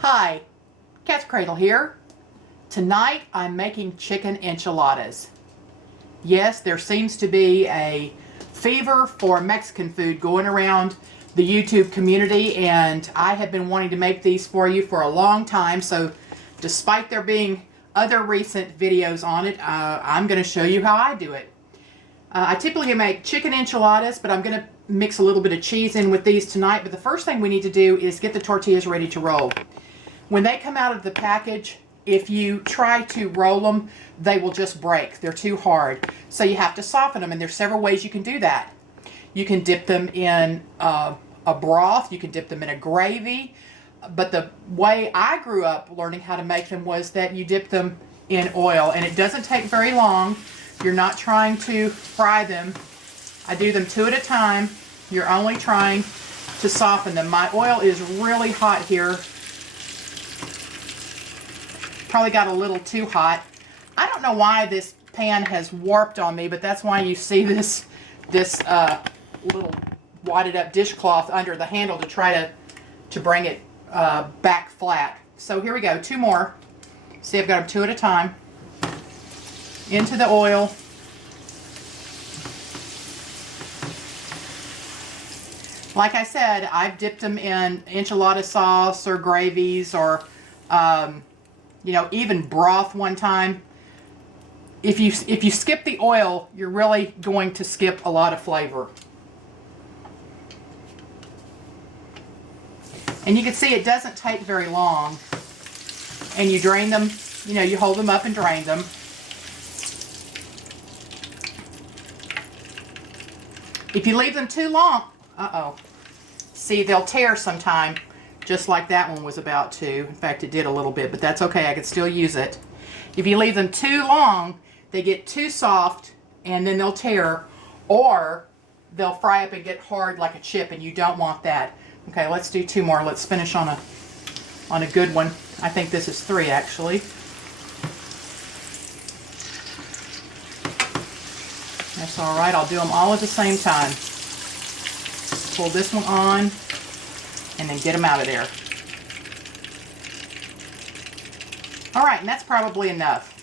Hi, katzcradul here. Tonight I'm making chicken enchiladas. Yes, there seems to be a fever for Mexican food going around the YouTube community, and I have been wanting to make these for you for a long time, so despite there being other recent videos on it, I'm going to show you how I do it. I typically make chicken enchiladas, but I'm going to mix a little bit of cheese in with these tonight. But the first thing we need to do is get the tortillas ready to roll. When they come out of the package, if you try to roll them, they will just break. They're too hard. So you have to soften them, and there's several ways you can do that. You can dip them in a broth. You can dip them in a gravy. But the way I grew up learning how to make them was that you dip them in oil, and it doesn't take very long. You're not trying to fry them. I do them 2 at a time. You're only trying to soften them. My oil is really hot here. Probably got a little too hot. I don't know why this pan has warped on me, but that's why you see this little wadded up dishcloth under the handle to try to bring it back flat. So here we go, 2 more. See, I've got them 2 at a time. Into the oil. Like I said, I've dipped them in enchilada sauce or gravies or you know, even broth one time. If you skip the oil, you're really going to skip a lot of flavor. And you can see it doesn't take very long. And you drain them, you know, you hold them up and drain them. If you leave them too long, see, they'll tear sometime. Just like that one was about to. In fact, it did a little bit, but that's okay. I can still use it. If you leave them too long, they get too soft, and then they'll tear, or they'll fry up and get hard like a chip, and you don't want that. Okay, let's do 2 more. Let's finish on a good one. I think this is 3, actually. That's all right. I'll do them all at the same time. Pull this one on, and then get them out of there. All right, and that's probably enough.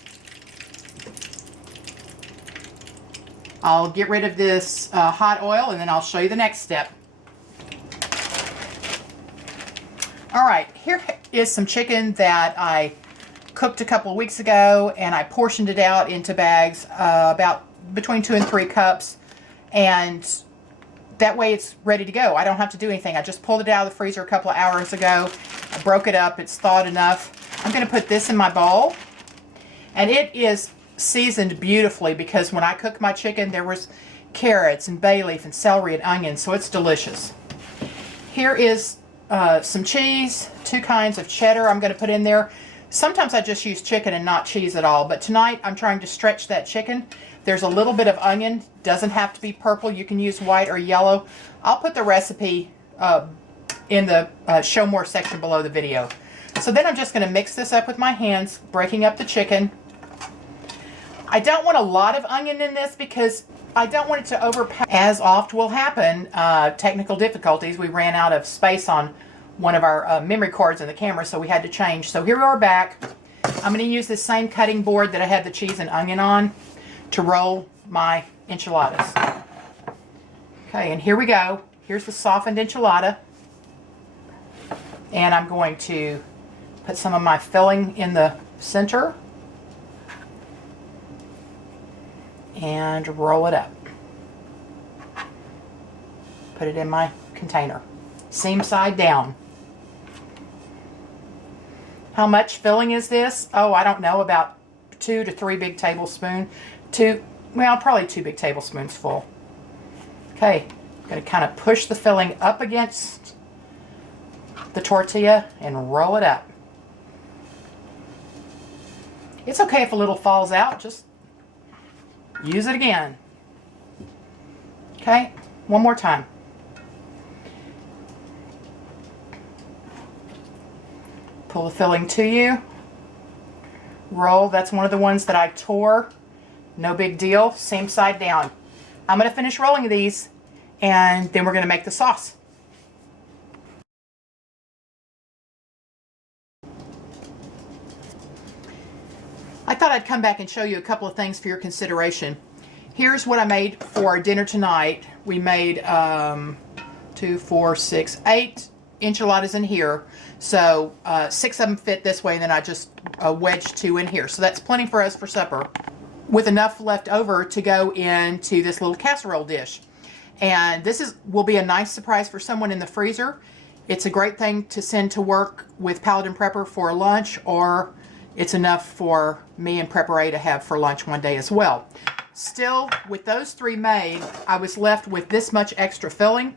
I'll get rid of this hot oil, and then I'll show you the next step. All right, here is some chicken that I cooked a couple of weeks ago, and I portioned it out into bags, about between 2 and 3 cups, and that way it's ready to go. I don't have to do anything. I just pulled it out of the freezer a couple of hours ago. I broke it up. It's thawed enough. I'm going to put this in my bowl. And it is seasoned beautifully because when I cooked my chicken, there was carrots and bay leaf and celery and onions, so it's delicious. Here is some cheese, 2 kinds of cheddar I'm going to put in there. Sometimes I just use chicken and not cheese at all, but tonight I'm trying to stretch that chicken. There's a little bit of onion. Doesn't have to be purple. You can use white or yellow. I'll put the recipe in the show more section below the video. So then I'm just going to mix this up with my hands, breaking up the chicken. I don't want a lot of onion in this because I don't want it to overpower. As oft will happen, technical difficulties. We ran out of space on one of our memory cards in the camera, so we had to change. So here we are back. I'm going to use this same cutting board that I had the cheese and onion on to roll my enchiladas. Okay, and here we go. Here's the softened enchilada. And I'm going to put some of my filling in the center and roll it up. Put it in my container. Seam side down. How much filling is this? Oh, I don't know, about 2 to 3 big tablespoons. Well, probably 2 big tablespoons full. Okay, I'm going to kind of push the filling up against the tortilla and roll it up. It's okay if a little falls out, just use it again. Okay, one more time. Pull the filling to you. Roll. That's one of the ones that I tore. No big deal. Same side down. I'm going to finish rolling these, and then we're going to make the sauce. thought I'd come back and show you a couple of things for your consideration. Here's what I made for our dinner tonight. We made 2, 4, 6, 8 enchiladas in here. So 6 of them fit this way, and then I just wedged 2 in here. So that's plenty for us for supper, with enough left over to go into this little casserole dish. And this will be a nice surprise for someone in the freezer. It's a great thing to send to work with Paladin Prepper for lunch, or it's enough for me and Prepper A to have for lunch one day as well. Still, with those 3 made, I was left with this much extra filling.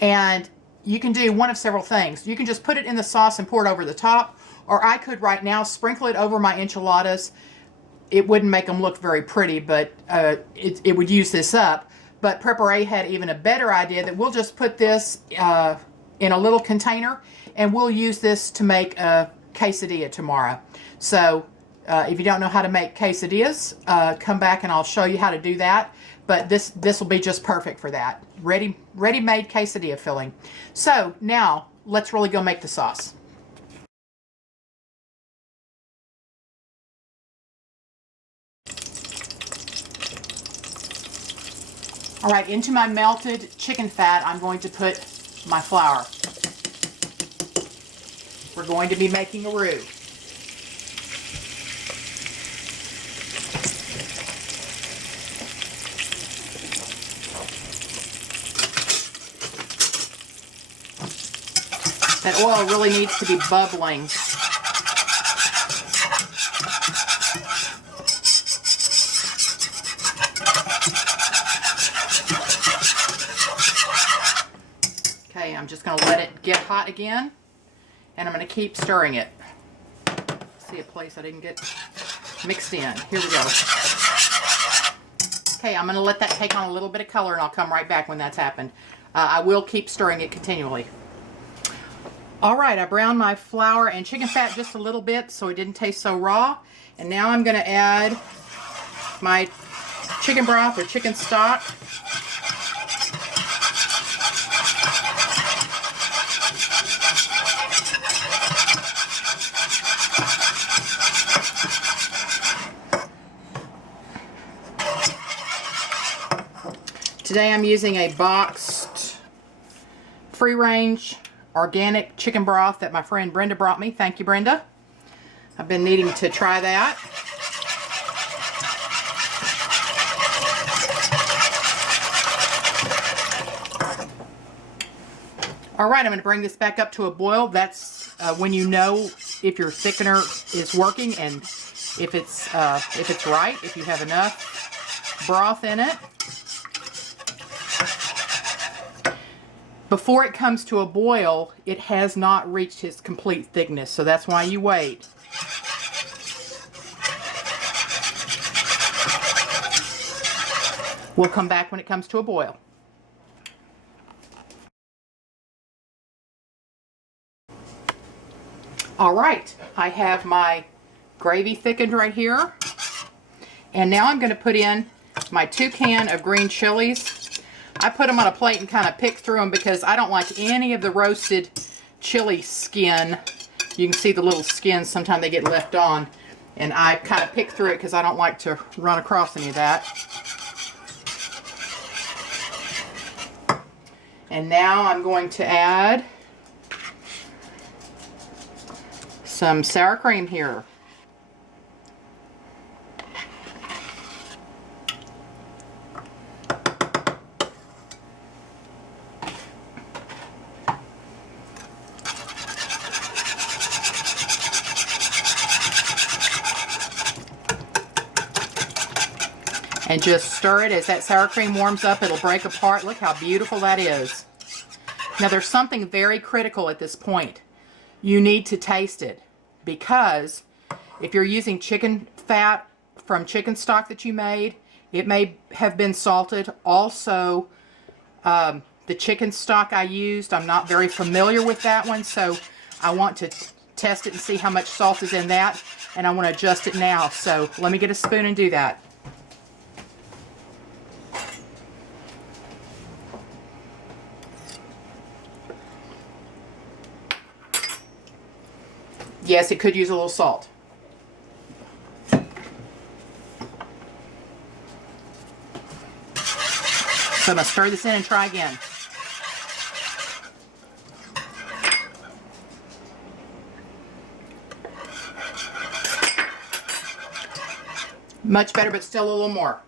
And you can do one of several things. You can just put it in the sauce and pour it over the top, or I could right now sprinkle it over my enchiladas. It wouldn't make them look very pretty, but it would use this up. But Prepper A had even a better idea that we'll just put this in a little container, and we'll use this to make a quesadilla tomorrow. So if you don't know how to make quesadillas, come back and I'll show you how to do that. But this will be just perfect for that. Ready-made quesadilla filling. So now let's really go make the sauce. All right, into my melted chicken fat, I'm going to put my flour. We're going to be making a roux. That oil really needs to be bubbling. Okay, I'm just going to let it get hot again, and I'm going to keep stirring it. See a place I didn't get mixed in. Here we go. Okay, I'm going to let that take on a little bit of color, and I'll come right back when that's happened. I will keep stirring it continually. All right, I browned my flour and chicken fat just a little bit so it didn't taste so raw. And now I'm going to add my chicken broth or chicken stock. Today I'm using a boxed free-range organic chicken broth that my friend Brenda brought me. Thank you, Brenda. I've been needing to try that. All right, I'm going to bring this back up to a boil. That's when you know if your thickener is working and if it's right, if you have enough broth in it. Before it comes to a boil, it has not reached its complete thickness, so that's why you wait. We'll come back when it comes to a boil. All right, I have my gravy thickened right here. And now I'm going to put in my 2 cans of green chilies. I put them on a plate and kind of pick through them because I don't like any of the roasted chili skin. You can see the little skins, sometimes they get left on. And I kind of pick through it because I don't like to run across any of that. And now I'm going to add some sour cream here. And just stir it. As that sour cream warms up, it'll break apart. Look how beautiful that is. Now there's something very critical at this point. You need to taste it, because if you're using chicken fat from chicken stock that you made, it may have been salted. Also, the chicken stock I used, I'm not very familiar with that one, so I want to test it and see how much salt is in that, and I want to adjust it now. So let me get a spoon and do that. Yes, it could use a little salt. So I'm going to stir this in and try again. Much better, but still a little more.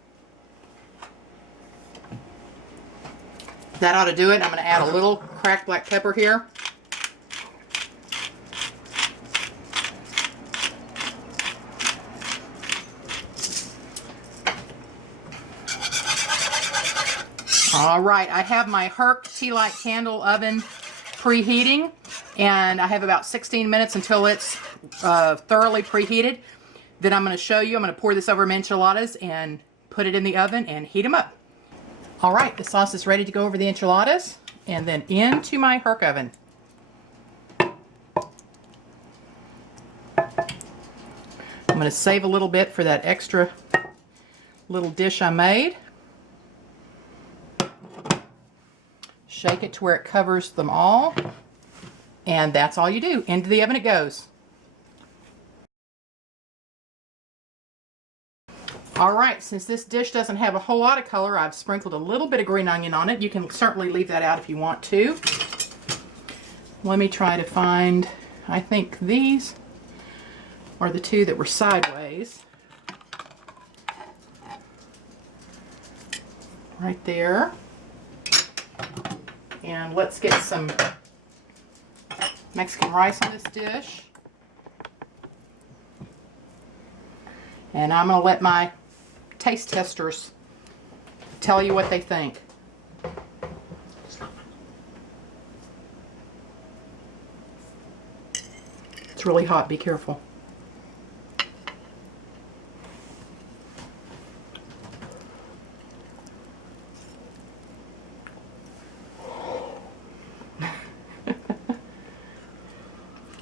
That ought to do it. I'm going to add a little cracked black pepper here. All right, I have my Herc tea light candle oven preheating, and I have about 16 minutes until it's thoroughly preheated. Then I'm going to show you, I'm going to pour this over my enchiladas and put it in the oven and heat them up. All right, the sauce is ready to go over the enchiladas and then into my Herc oven. I'm going to save a little bit for that extra little dish I made. Shake it to where it covers them all, and that's all you do. Into the oven it goes. Alright, since this dish doesn't have a whole lot of color, I've sprinkled a little bit of green onion on it. You can certainly leave that out if you want to. Let me try to find, I think these are the two that were sideways. Right there. And let's get some Mexican rice on this dish. And I'm going to let my taste testers tell you what they think. It's really hot, be careful.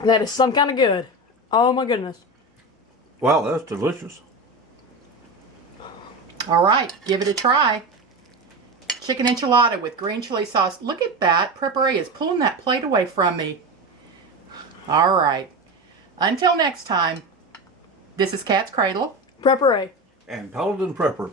That is some kind of good. Oh my goodness. Wow, that's delicious. All right, give it a try. Chicken enchilada with green chili sauce. Look at that. Prepare is pulling that plate away from me. All right. Until next time, this is Katzcradul. Prepare. And Paladin Prepper.